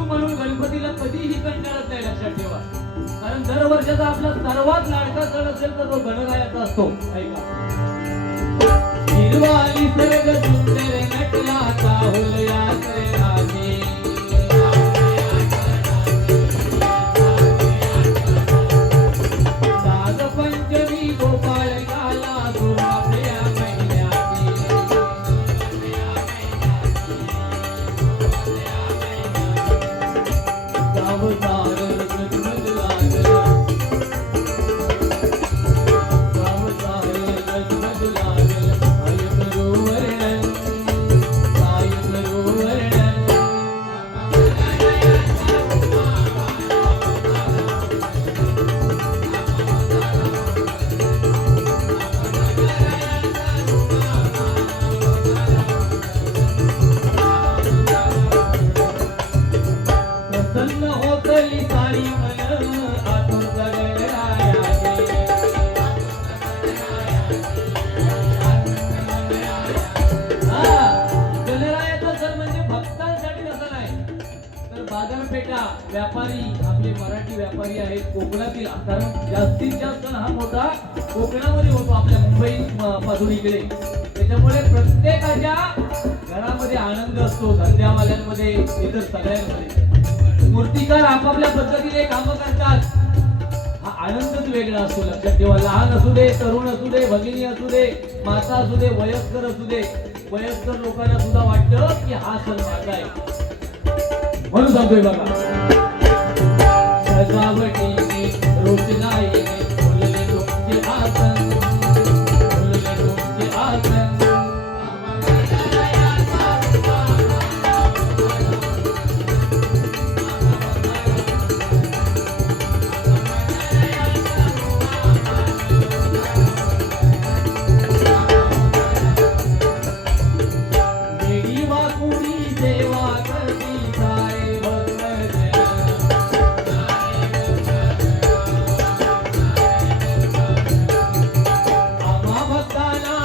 म्हणून गणपतीला कधीही कंटाळत नाही लक्षात ठेवा. कारण दरवर्षाचा आपला सर्वात लाडका सण असेल तर तो गणरायाचा असतो ऐका हिरवा निसर्ग सुंदर नटला चाहुल बाजारपेठा व्यापारी आपले मराठी व्यापारी आहेत कोकणातील. कारण जास्तीत जास्त हा मोठा कोकणामध्ये होतो आपल्या मुंबई म- त्याच्यामुळे प्रत्येकाच्या घरामध्ये आनंद असतो धंद्यावाल्यांमध्ये इतर सगळ्यांमध्ये. मूर्तिकार आपापल्या पद्धतीने कामं करतात. हा आनंदच वेगळा असतो लक्षात ठेवा. लहान असू दे तरुण असू दे भगिनी असू दे माता असू दे वयस्कर असू दे. वयस्कर लोकांना सुद्धा वाटतं की हा सण माझा आहे. म्हणून सांगतोय बघा सजावटीने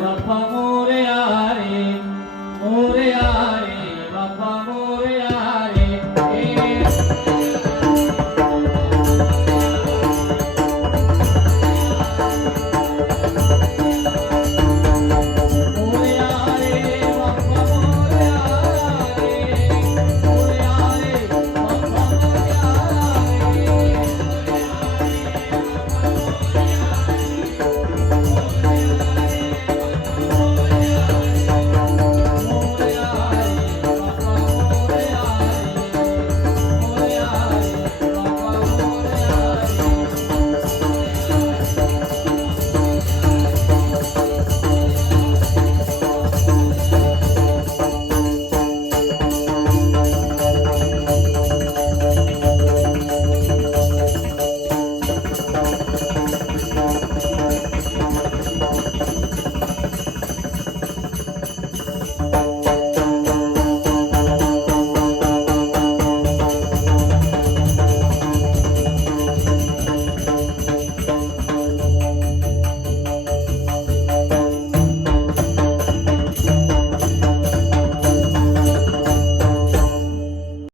Bapa More Ari, More Ari, Bapa